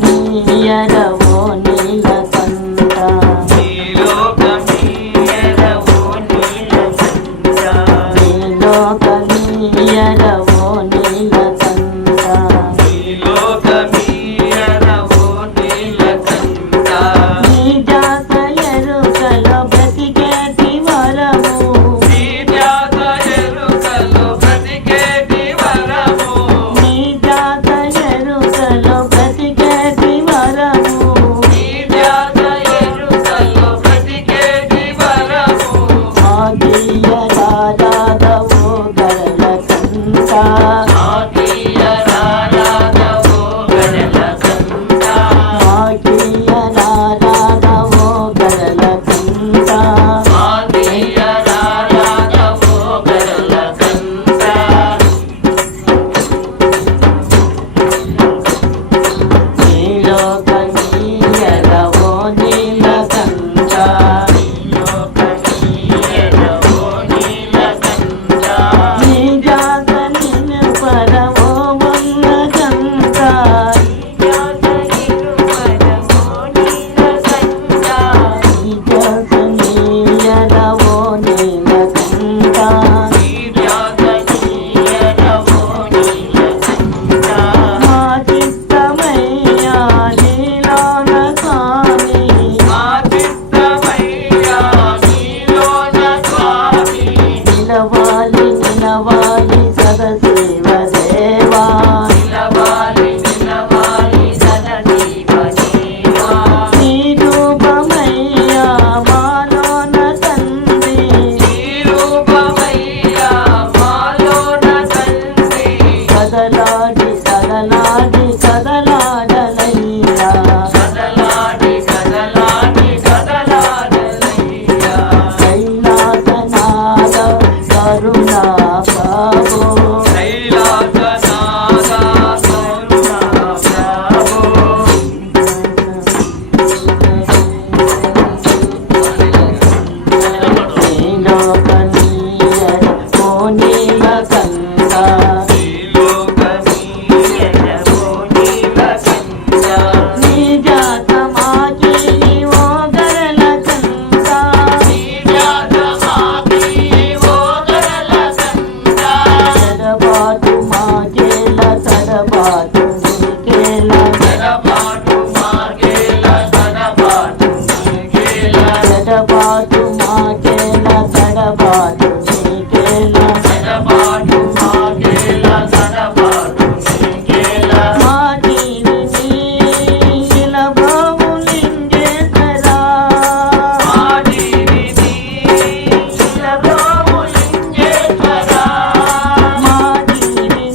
నీలోకమీయరవో నీలకంఠ నీలోకమీయరవో నీలకంఠ నీలోకమీయరవో నీలకంఠ నీలోకమీయరవో నీలకంఠ నీ జాత ఎరుకలో బ్రతికేటి వరము నీ జాత ఎరుకలో బ్రతికేటి వరము నీ జాత ఎరుకలో బ్రతికేటి వరము నీ జాత ఎరుకలో బ్రతికేటి వరము ఆదియ రాధవో గరళకంఠ ఆదియ రాధవో గరళకంఠ ఆదియ రాధవో గరళకంఠ ఆదియ రాధవో గరళకంఠ నీలోకమీయరవో నీలకంఠ నీలోకమీయరవో నీలకంఠ నీ జాత నిలుపరవో వందకంఠ నీ జాత నిలుపరవో నీలకంఠ నీ జాత నీయరవో నీలకంఠ నీ జాత నీయరవో నీలకంఠ మా చిత్తమయ్యా నీలోన స్వామి మా చిత్తమయ్యా నీలోన స్వామి నిలవాలి నిలవాలి సదశివ దేవా నిలవాలి నిలవాలి సదశివ దేవా నీ రూపమయ్యా మాలోన తండ్రి నీ రూపమయ్యా మాలోన తండ్రి కదలాడి కదలాడి కదలాడలయ్యా కదలాడి కదలాడి కదలాడలయ్యా కైలాసనాథ కరుణా ప్రభో కైలాసనాథ కరుణా ప్రభో నీలోకమీయరవో నీలకంఠ నీలోకమీయరవో నీలకంఠ నీ జాత మాకివో గరళకంఠ నీ జాత మాకివో గరళకంఠ సరబాటు మాకేల సరబాటు నీకేల సరబాటు మాకేల సరబాటు నీకేల సరబాటు మాకేల సరబాటు నీకేల సరబాటు మాకేల సరబాటు నీకేల మా జీవిని నిలబోవులింగేశ్వరా మా జీవిని నిలబోవులింగేశ్వరా మా జీవిని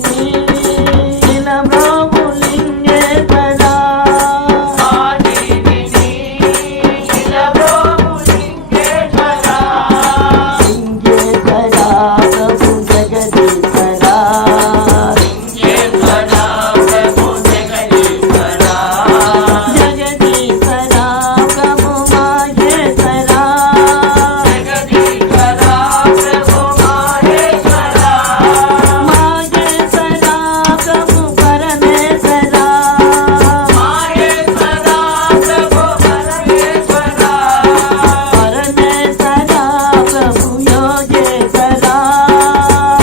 నిలబోవులింగేశ్వరా మా జీవిని నిలబోవులింగేశ్వరా లింగేశ్వరా ప్రభు జగదీశ్వరా లింగేశ్వరా ప్రభు జగదీశ్వరా జగదీశ్వరా ప్రభు మహేశ్వరా జగదీశ్వరా ప్రభు మహేశ్వరా మహేశ్వరా ప్రభు పరమేశ్వరా మహేశ్వరా ప్రభు పరమేశ్వరా పరమేశ్వరా ప్రభు యోగేశ్వరా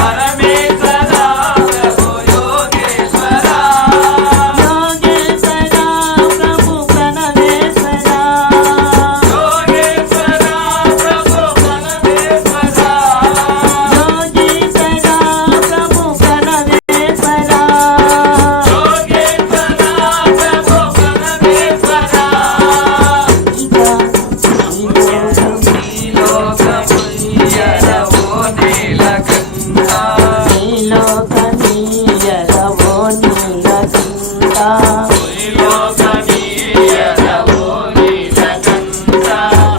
పరమేశ్వరా ప్రభు యోగేశ్వరా యోగేశ్వరా ప్రభు ప్రణవేశ్వరా యోగేశ్వరా ప్రభు ప్రణవేశ్వరా యోగీశ్వరా ప్రభు ప్రణవేశ్వరా నీలోకమీయరవో నీలకంఠ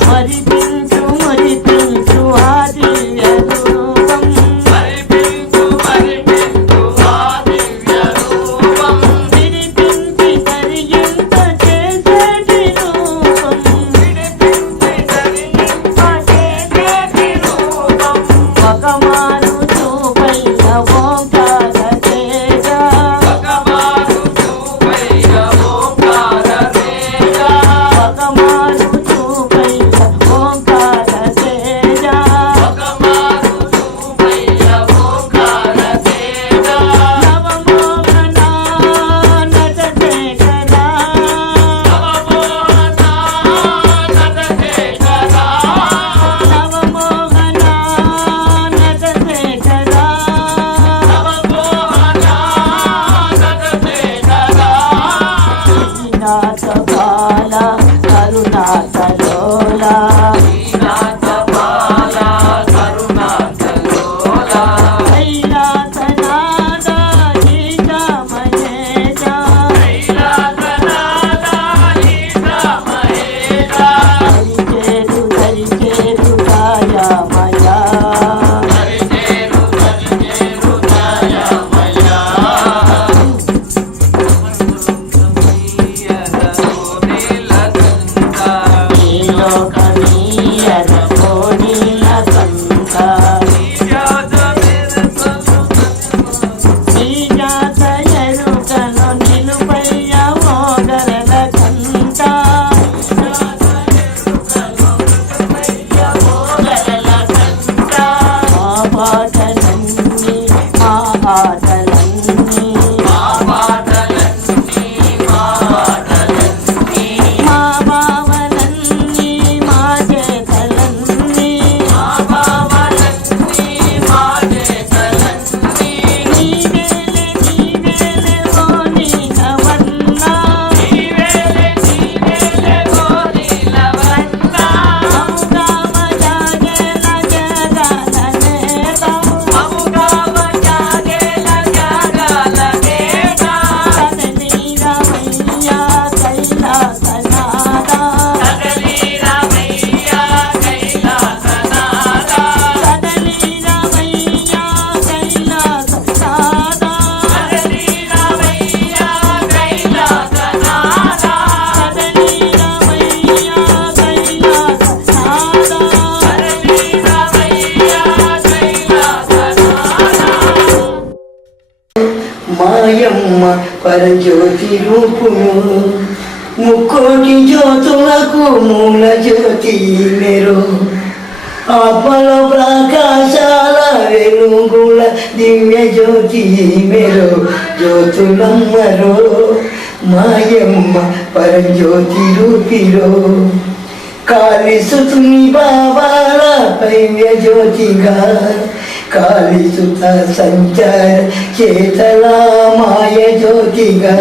మరిపించు మరిపించు ఆ దివ్య రూపం విడిపించి కరిగింప చేసేటి రూపం ఒకమారు చూపైన ఓంకార తేజ జ్యోతి రూపును ముక్కోటి జ్యోతులకు మూల జ్యోతి మెరు ఆత్మలో ప్రకాశాల వెలుగుల దివ్య జ్యోతి మెరు జ్యోతులమ్మరో మాయమ్మ పరంజ్యోతి రూపిరో కాళీసుతుని బాబాల పైవ్య జ్యోతిగా కాళీసుత సంచార చేతల మాయ జ్యోతిగా